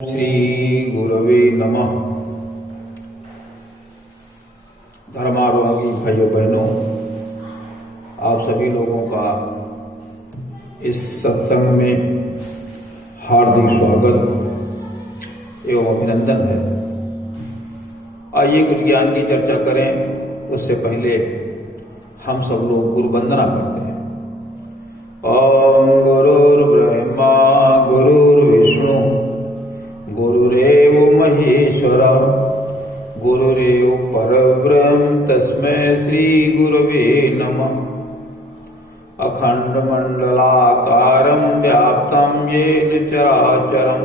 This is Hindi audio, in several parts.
श्री गुरवे नमः। धर्मानुरागी भाइयों बहनों, आप सभी लोगों का इस सत्संग में हार्दिक स्वागत एवं अभिनंदन है। आइए कुछ ज्ञान की चर्चा करें। उससे पहले हम सब लोग गुरु वंदना करते हैं। ओम गुरुर्ब्रह्मा गुरुर्विष्णु गुरुरेव महेश्वर गुरुरेव परब्रह्म तस्मै श्री गुरवे नमः। अखंडमंडलाकारं व्याप्तं येन चराचरं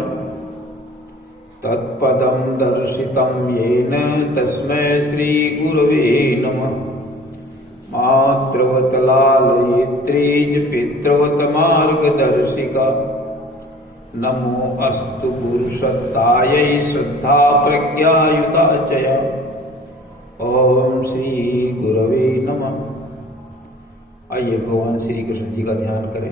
तत्पदं दर्शितं येन तस्मै श्री गुरवे नमः। मातृवत लालयित्री च पितृवत मार्गदर्शिका नमो अस्तु गुरुसत्तायै श्रद्धा प्रज्ञायुता चया। ओम श्री गुरवे नमः। आइए भगवान श्री कृष्ण जी का ध्यान करें।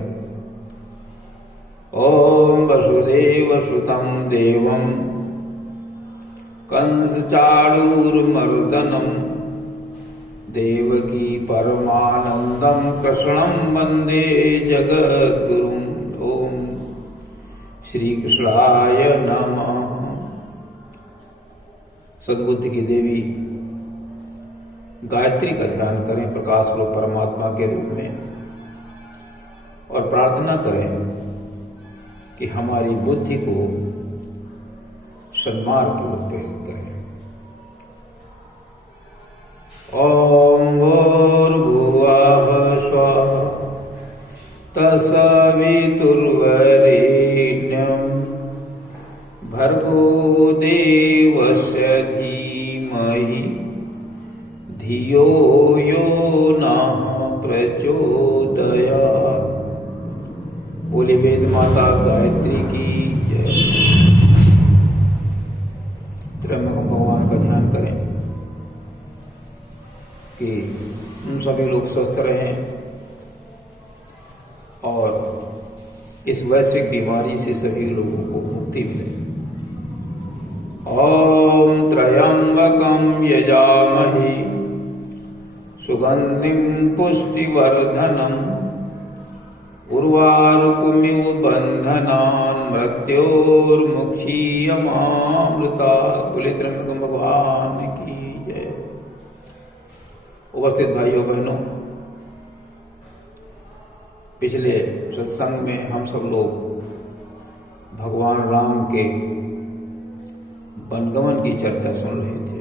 ओम वसुदेव सुतं देवं कंस चाणूरमर्दनं देवकी परमानंदं कृष्णं वंदे जगद्गुरुम्। ओम श्री कृष्णाय नमः। सद्बुद्धि की देवी गायत्री का ध्यान करें प्रकाश रूप परमात्मा के रूप में, और प्रार्थना करें कि हमारी बुद्धि को सन्मार्ग की ओर प्रेरित करें। ओम भूर्भुवः स्वः तत्सवितुर्वरेण्यं भर्गो देवस्य धीमहि धियो यो नः प्रचोदयात्। बोले वेद माता गायत्री की जय। त्र्यंबक भगवान का ध्यान करें कि हम सभी लोग स्वस्थ रहें और इस वैश्विक बीमारी से सभी लोगों को मुक्ति मिले। ओम त्र्यंबकं यजामहि सुगंधिं पुष्टिवर्धनम् उर्वारुकमिव बन्धनान् मृत्योर्मुक्षीयमामृतात्। बोले त्र्यंबक भगवान की जय। उपस्थित भाइयों बहनों, पिछले सत्संग में हम सब लोग भगवान राम के वनगमन की चर्चा सुन रहे थे।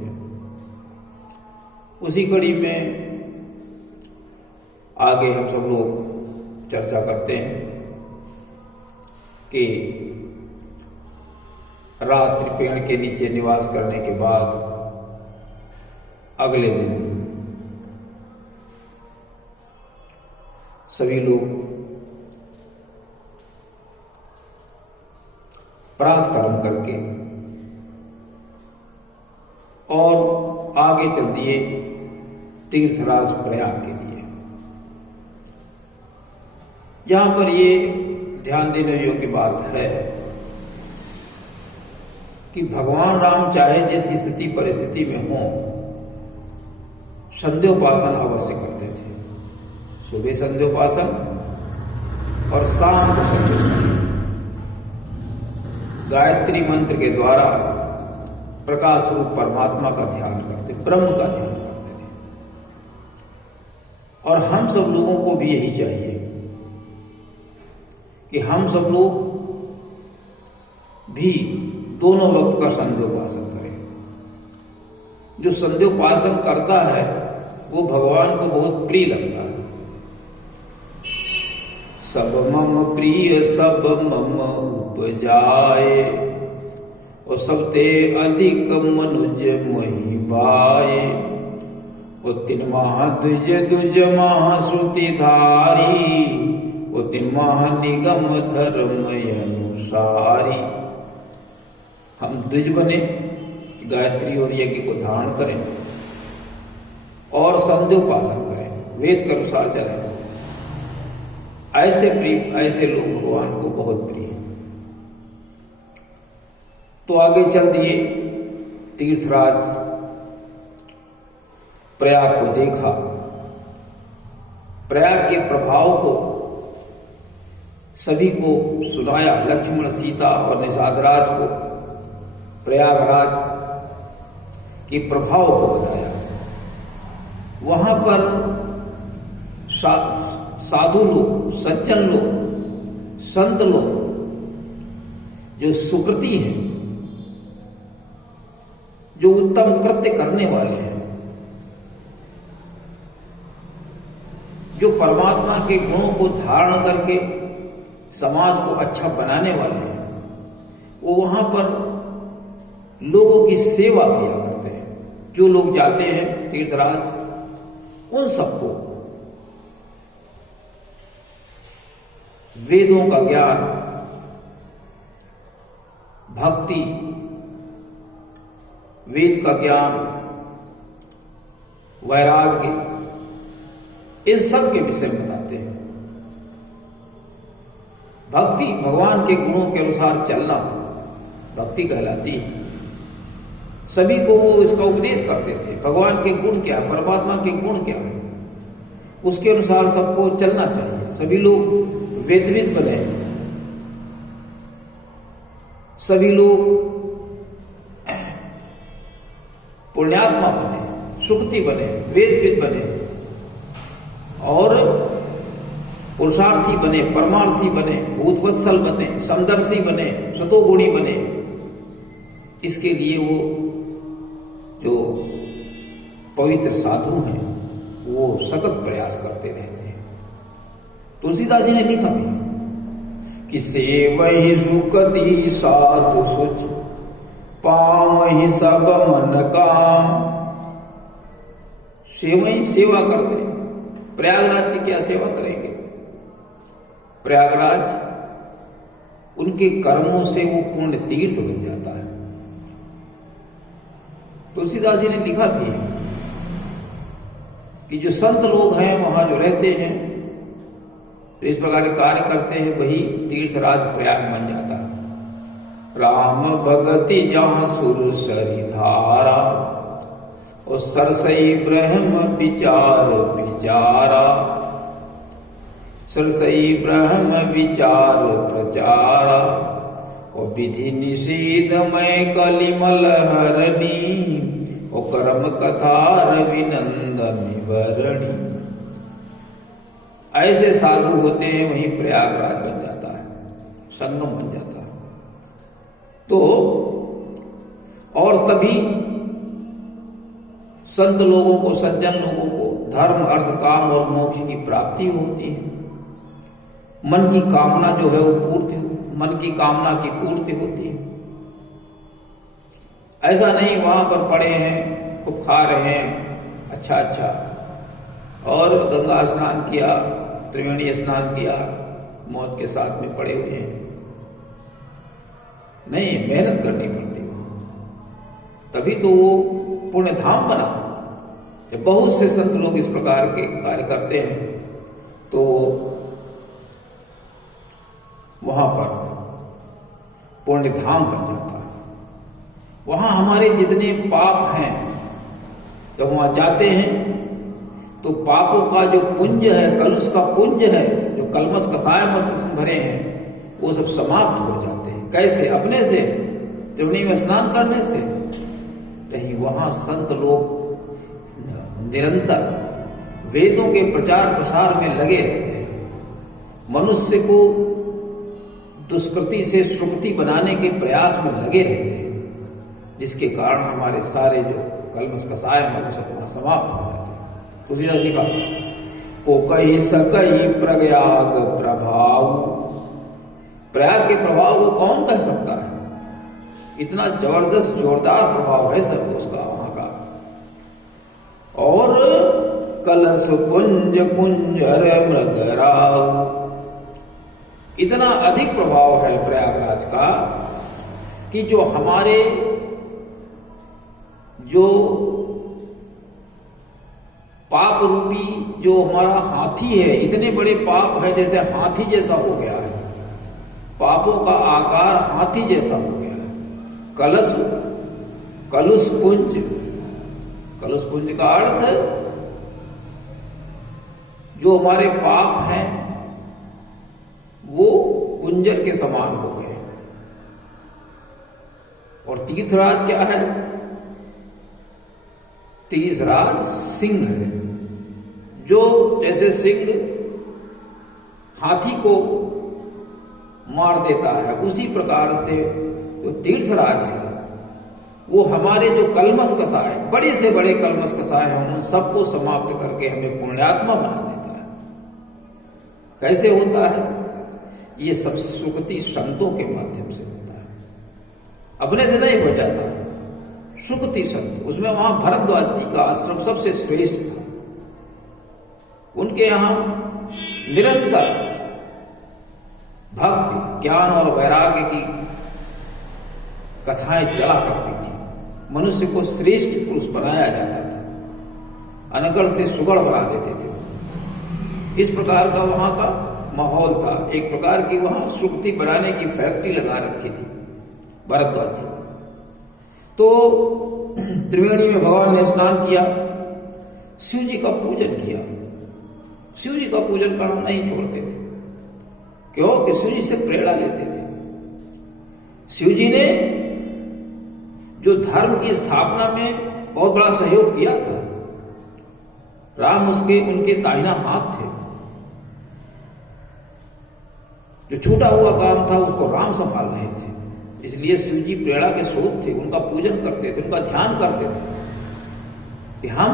उसी कड़ी में आगे हम सब लोग चर्चा करते हैं कि रात्रि पेड़ के नीचे निवास करने के बाद अगले दिन सभी लोग प्रातः कर्म करके और आगे चल दिए तीर्थराज प्रयाग के लिए। यहां पर ये ध्यान देने योग्य बात है कि भगवान राम चाहे जिस स्थिति परिस्थिति में हों, संध्योपासन अवश्य करते थे। सुबह संध्योपासन और शाम को संध्योपासन गायत्री मंत्र के द्वारा प्रकाश रूप परमात्मा का ध्यान करते, ब्रह्म का ध्यान करते थे। और हम सब लोगों को भी यही चाहिए कि हम सब लोग भी दोनों वक्त का संध्योपासन करें। जो संध्योपासन करता है वो भगवान को बहुत प्रिय लगता है। सब मम प्रिय सब मम उपजाए और सबते अधिक मनुज मोहि बाए। और तीन माह द्विज द्विज माह श्रुति धारी और तीन माह निगम धर्म अनुसारी। हम द्विज बने, गायत्री और यज्ञ को धारण करें और संध्योपासन करें, वेद के अनुसार चलें। ऐसे लोग भगवान को बहुत प्रिय हैं। तो आगे चल दिए। तीर्थराज प्रयाग को देखा, प्रयाग के प्रभाव को सभी को सुनाया, लक्ष्मण, सीता और निषादराज को प्रयागराज के प्रभाव को बताया। वहां पर साधु लोग, सज्जन लोग, संत लोग, जो सुकृति हैं, जो उत्तम कृत्य करने वाले हैं, जो परमात्मा के गुणों को धारण करके समाज को अच्छा बनाने वाले हैं, वो वहां पर लोगों की सेवा किया करते हैं। जो लोग जाते हैं तीर्थराज, उन सबको वेदों का ज्ञान, भक्ति, वेद का ज्ञान, वैराग्य, इन सब के विषय में बताते हैं। भक्ति भगवान के गुणों के अनुसार चलना भक्ति कहलाती है। सभी को वो इसका उपदेश करते थे, भगवान के गुण क्या है, परमात्मा के गुण क्या है, उसके अनुसार सबको चलना चाहिए। सभी लोग वेदविद बने, सभी लोग पुण्यात्मा बने, सुकृति बने, वेदविद बने और पुरुषार्थी बने, परमार्थी बने, भूतवत्सल बने, समदर्शी बने, सतोगुणी बने। इसके लिए वो जो पवित्र साधु हैं वो सतत प्रयास करते रहते हैं। तुलसीदास जी ने लिखा भी कि सेवहि सुकृति साधु सुच, पावहि सब मन काम। सेवा करते हैं। प्रयागराज की क्या सेवा करेंगे? प्रयागराज उनके कर्मों से वो पुण्य तीर्थ बन जाता है। तुलसीदास जी ने लिखा भी है कि जो संत लोग हैं वहां जो रहते हैं, तो इस प्रकार के कार्य करते हैं, वही तीर्थराज प्रयाग बन जाता है। राम भगति जहां सुर सरी धारा, और सरसई ब्रह्म विचार विचारा। सरसई ब्रह्म विचार प्रचारा, और विधि निषेध में कलिमल हरणी, और कर्म कथा रविनंदन निवरणी। ऐसे साधु होते हैं, वहीं प्रयागराज बन जाता है, संगम बन जाता है। तो और तभी संत लोगों को, सज्जन लोगों को धर्म, अर्थ, काम और मोक्ष की प्राप्ति होती है। मन की कामना जो है वो पूर्ति, मन की कामना की पूर्ति होती है। ऐसा नहीं वहां पर पड़े हैं, खूब खा रहे हैं अच्छा अच्छा, और गंगा स्नान किया, त्रिवेणी स्नान किया, मौत के साथ में पड़े हुए हैं। नहीं, मेहनत करनी पड़ती वहां, तभी तो वो पुण्य धाम बना। जब बहुत से संत लोग इस प्रकार के कार्य करते हैं तो वहां पर पुण्य धाम बन जाता है। वहां हमारे जितने पाप हैं, जब वहां जाते हैं तो पापों का जो पुंज है, कलुष का पुंज है, जो कलमस कसाय मस्तिष्क में भरे हैं, वो सब समाप्त हो जाते हैं। कैसे? अपने से, त्रिवेणी में स्नान करने से नहीं। वहां संत लोग निरंतर वेदों के प्रचार प्रसार में लगे रहते हैं। मनुष्य को दुष्कृति से सुकृति बनाने के प्रयास में लगे रहते हैं, जिसके कारण हमारे सारे जो कलमश कसाय हैं वो सब वहां समाप्त हो जाते हैं। उसी लिखा को कही सकई प्रयाग प्रभाव। प्रयाग के प्रभाव को कौन कह सकता है? इतना जबरदस्त जोरदार प्रभाव है सब उसका वहां का। और कलश पुंज कुंजर मृगराव, इतना अधिक प्रभाव है प्रयागराज का कि जो हमारे जो पाप रूपी जो हमारा हाथी है, इतने बड़े पाप है, जैसे हाथी जैसा हो गया है, पापों का आकार हाथी जैसा हो गया है। कलश कलुष पुंज। कलुष पुंज का अर्थ है जो हमारे पाप हैं वो कुंजर के समान हो गए। और तीर्थराज क्या है? तीर्थराज सिंह है, जो जैसे सिंह हाथी को मार देता है, उसी प्रकार से जो तीर्थराज है वो हमारे जो कलमश कसाय, बड़े से बड़े कलमश कसाय हैं, उन सबको समाप्त करके हमें पुण्यात्मा बना देता है। कैसे होता है? ये सब सुकृति संतों के माध्यम से होता है, अपने से नहीं हो जाता। सुकृति संत, उसमें वहां भरद्वाज जी का आश्रम सबसे श्रेष्ठ था। उनके यहां निरंतर भक्ति, ज्ञान और वैराग्य की कथाएं चला करती थी। मनुष्य को श्रेष्ठ पुरुष बनाया जाता था, अनगढ़ से सुगढ़ बना देते थे। इस प्रकार का वहां का माहौल था। एक प्रकार की वहां सुक्ति बनाने की फैक्ट्री लगा रखी थी भरद्वाज जी। तो त्रिवेणी में भगवान ने स्नान किया, शिव जी का पूजन किया। शिव जी का पूजन करना नहीं छोड़ते थे, क्योंकि शिव जी से प्रेरणा लेते थे। शिव जी ने जो धर्म की स्थापना में बहुत बड़ा सहयोग किया था, राम उनके दाहिना हाथ थे। जो छूटा हुआ काम था उसको राम संभाल रहे थे, इसलिए शिव जी प्रेरणा के स्रोत थे। उनका पूजन करते थे, उनका ध्यान करते थे कि हम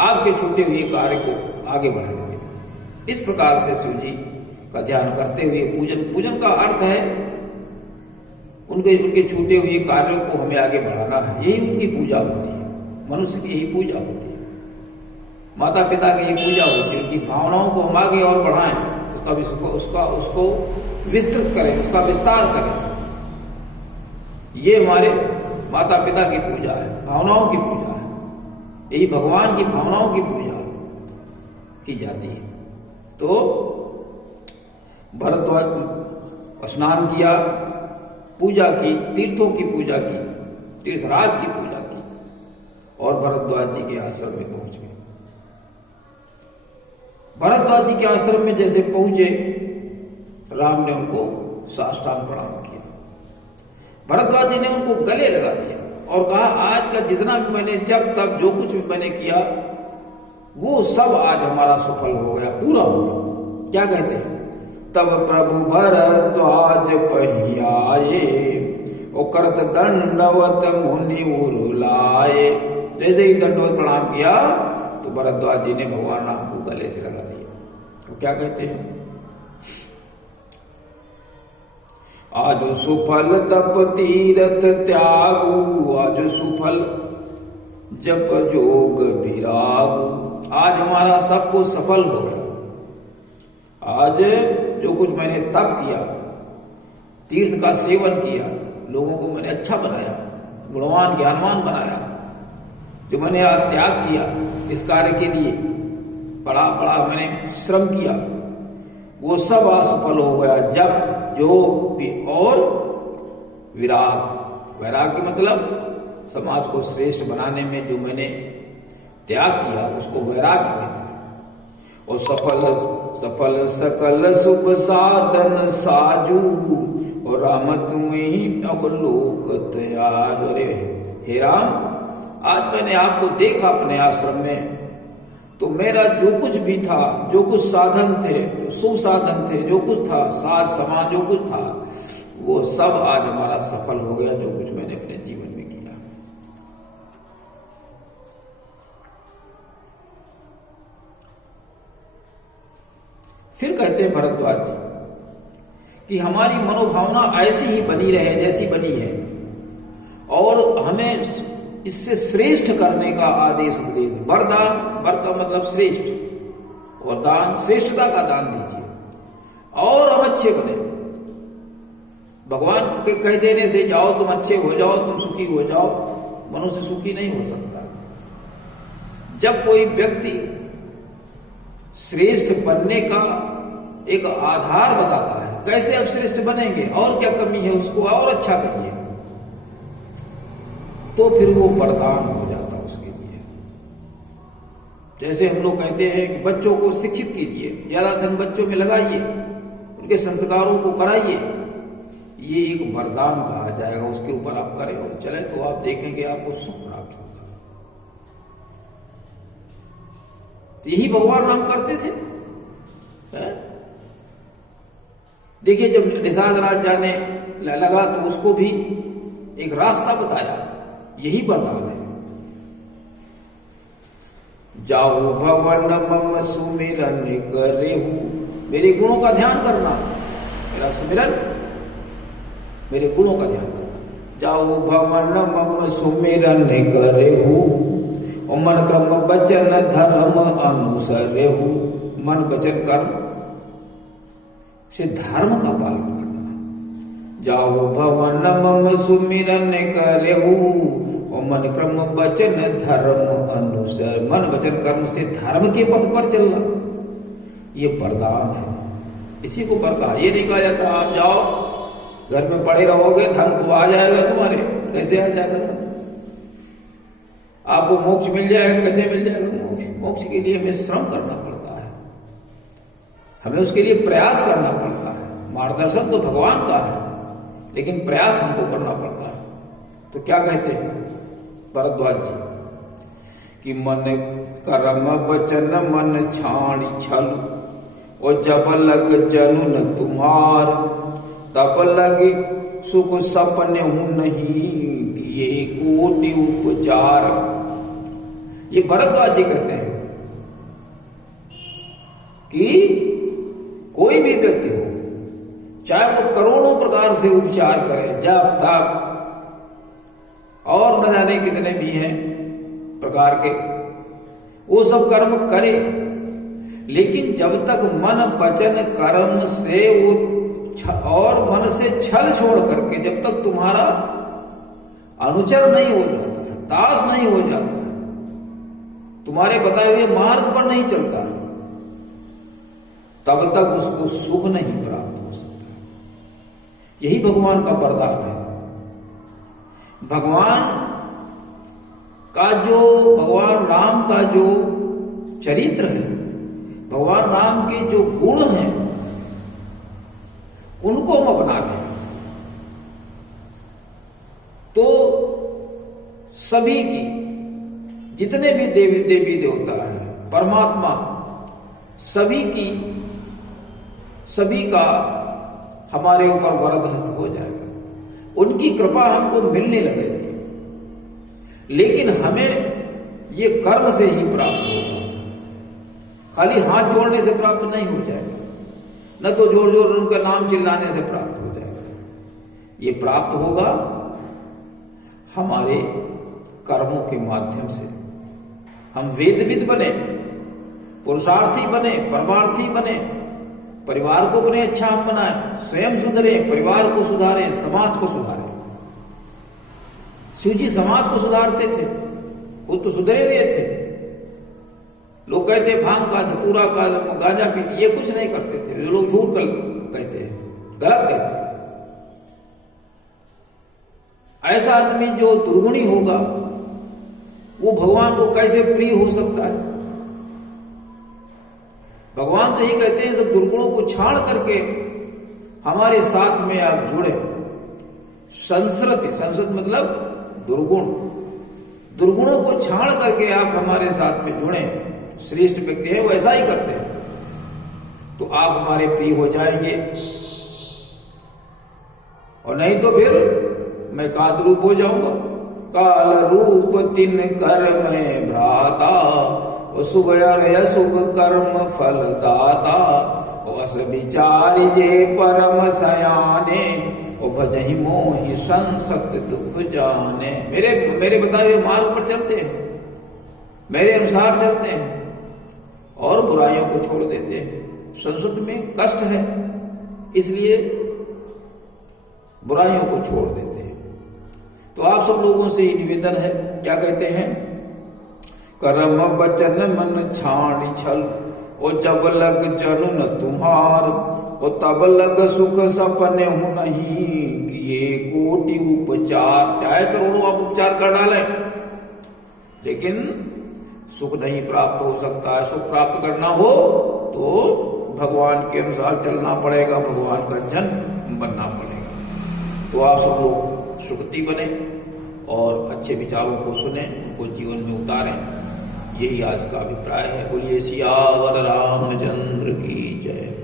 आपके छूटे हुए कार्य को आगे बढ़ाएंगे। इस प्रकार से शिव जी का ध्यान करते हुए पूजन का अर्थ है उनके छूटे हुए कार्यों को हमें आगे बढ़ाना है। यही उनकी पूजा होती है, मनुष्य की यही पूजा होती है, माता पिता की यही पूजा होती है। उनकी भावनाओं को हम आगे और बढ़ाएं, उसको विस्तृत करें, उसका विस्तार करें। ये हमारे माता पिता की पूजा है, भावनाओं की पूजा है। यही भगवान की भावनाओं की पूजा की जाती है। तो भरद्वाज स्नान किया, पूजा की, तीर्थों की पूजा की, तीर्थराज की पूजा की और भरद्वाज जी के आश्रम में पहुंच गए। भरद्वाज जी के आश्रम में जैसे पहुंचे, राम ने उनको साष्टांग प्रणाम किया। भरद्वाज जी ने उनको गले लगा दिया और कहा, आज का जितना भी मैंने जब तब जो कुछ भी मैंने किया वो सब आज हमारा सफल हो गया, पूरा हो गया। क्या कहते हैं? तब प्रभु भरद्वाज पहियाए ओ करत दंडवत मुनि उरुलाए। जैसे ही दंडवत प्रणाम किया तो भरद्वाज जी ने भगवान राम को गले से लगा दिया। तो क्या कहते हैं? आज सुफल तप तीरथ त्यागु, आज सुफल जप जोग विरागु। आज हमारा सब कुछ सफल हो गया। आज जो कुछ मैंने तप किया, तीर्थ का सेवन किया, लोगों को मैंने अच्छा बनाया, गुणवान ज्ञानवान बनाया, जो मैंने त्याग किया इस कार्य के लिए, बड़ा बड़ा मैंने श्रम किया, वो सब असफल हो गया। जब योग और विराग, वैराग के मतलब समाज को श्रेष्ठ बनाने में जो मैंने त्याग किया उसको वैराग्य कहते हैं। और सफल सकल शुभ साधन साजू और राम तुम्हें अवलोकत आज। अरे हे राम, आज मैंने आपको देखा अपने आश्रम में, तो मेरा जो कुछ भी था, जो कुछ साधन थे, जो सुसाधन थे, जो कुछ था, साज समान जो कुछ था, वो सब आज हमारा सफल हो गया, जो कुछ मैंने अपने जीवन में किया। फिर कहते हैं भरद्वाज जी कि हमारी मनोभावना ऐसी ही बनी रहे जैसी बनी है, और हमें इससे श्रेष्ठ करने का आदेश उपदेश। वरदान, वर का मतलब श्रेष्ठ, और दान, श्रेष्ठता का दान दीजिए और हम अच्छे बने। भगवान के कह देने से जाओ तुम अच्छे हो जाओ, तुम सुखी हो जाओ, मनुष्य सुखी नहीं हो सकता। जब कोई व्यक्ति श्रेष्ठ बनने का एक आधार बताता है, कैसे आप श्रेष्ठ बनेंगे, और क्या कमी है उसको और अच्छा करिए, तो फिर वो वरदान हो जाता उसके लिए। जैसे हम लोग कहते हैं कि बच्चों को शिक्षित कीजिए, ज्यादा धन बच्चों में लगाइए, उनके संस्कारों को कराइए, ये एक वरदान कहा जाएगा। उसके ऊपर आप करें और चले तो आप देखेंगे आपको सुख प्राप्त होगा। तो यही भगवान राम करते थे। देखिए जब निषाद राज जाने लगा तो उसको भी एक रास्ता बताया, यही वरदान है। जाओ भवन मम सुमिरन करेहु, मेरे गुणों का ध्यान करना, मेरा सुमिरन, मेरे गुणों का ध्यान करना। जाओ भवन मम सुमिरन करेहु, मन क्रम वचन धर्म अनुसरेहु। मन वचन कर्म से धर्म का पालन करना। जाओ भवन मम सुमिरन करेहु, मन क्रम वचन धर्म अनुसर। मन वचन कर्म से धर्म के पथ पर चलना, ये वरदान है। इसी को पर कहा, ये नहीं कहा जाता आप जाओ घर में पड़े रहोगे धन खूब आ जाएगा तुम्हारे। कैसे आ जाएगा धन? आपको मोक्ष मिल जाएगा, कैसे मिल जाएगा मोक्ष? मोक्ष के लिए हमें श्रम करना पड़ता है, हमें उसके लिए प्रयास करना पड़ता है। मार्गदर्शन तो भगवान का है, लेकिन प्रयास हमको करना पड़ता है। तो क्या कहते हैं भरद्वाज जी कि मन कर्म वचन मन छाणी छल, और जब लग जनु न तुम्हार, तब लगे सुख सपने हूं नहीं किए कोटि उपचार। ये भरद्वाज जी कहते हैं कि कोई भी व्यक्ति हो, चाहे वो करोड़ों प्रकार से उपचार करे, जप तप और न जाने कितने भी हैं प्रकार के, वो सब कर्म करे, लेकिन जब तक मन वचन कर्म से वो और मन से छल छोड़ करके जब तक तुम्हारा अनुचर नहीं हो जाता है, दास नहीं हो जाता है, तुम्हारे बताए हुए मार्ग पर नहीं चलता, तब तक उसको सुख नहीं प्राप्त हो सकता। यही भगवान का वरदान है। भगवान राम का जो चरित्र है, भगवान राम के जो गुण हैं, उनको हम अपना लें तो सभी की, जितने भी देवी देवता है, परमात्मा, सभी का हमारे ऊपर वरद हस्त हो जाएगा। उनकी कृपा हमको मिलने लगेगी, लेकिन हमें ये कर्म से ही प्राप्त होगा। खाली हाथ जोड़ने से प्राप्त नहीं हो जाएगा, न तो जोर जोर उनका नाम चिल्लाने से प्राप्त हो जाएगा। ये प्राप्त होगा हमारे कर्मों के माध्यम से। हम वेदविद बने, पुरुषार्थी बने, परमार्थी बने, परिवार को अपने अच्छा हम बनाए, स्वयं सुधरे, परिवार को सुधारे, समाज को सुधारे। शिव जी समाज को सुधारते थे, वो तो सुधरे हुए थे। लोग कहते हैं भांग का, धतूरा का, गांजा पी, ये कुछ नहीं करते थे। जो लोग झूठ कहते हैं, गलत कहते हैं। ऐसा आदमी जो दुर्गुणी होगा, वो भगवान को कैसे प्रिय हो सकता है? भगवान तो यही कहते हैं सब दुर्गुणों को छाड़ करके हमारे साथ में आप जुड़े। संसृति मतलब दुर्गुण, दुर्गुणों को छाड़ करके आप हमारे साथ में जुड़े। श्रेष्ठ व्यक्ति है वो ऐसा ही करते हैं, तो आप हमारे प्रिय हो जाएंगे। और नहीं तो फिर मैं काल रूप हो जाऊंगा। काल रूप तिन कर मैं भ्राता, और शुभ अशुभ कर्म फल दाता। अस विचार जे परम सयाने, और भजहि मोहि संसक्त दुख जाने। मेरे बताए हुए मार्ग पर चलते हैं, मेरे अनुसार चलते हैं और बुराइयों को छोड़ देते हैं। संस्कृत में कष्ट है, इसलिए बुराइयों को छोड़ देते हैं। तो आप सब लोगों से ही निवेदन है, क्या कहते हैं? कर्म वचन मन छाणी छल, और जब लग जनु न तुम्हार, और तब लग सुख सपने हूं नहीं किए कोटि उपचार, चाहे करोड़ों आप उपचार कर डालें, लेकिन सुख नहीं प्राप्त हो सकता है। सुख प्राप्त करना हो तो भगवान के अनुसार चलना पड़ेगा, भगवान का जन बनना पड़ेगा। तो आप सब लोग सुखती बने और अच्छे विचारों को सुने, उनको जीवन में उतारें, यही आज का अभिप्राय है। बोलिए सियावर रामचंद्र की जय।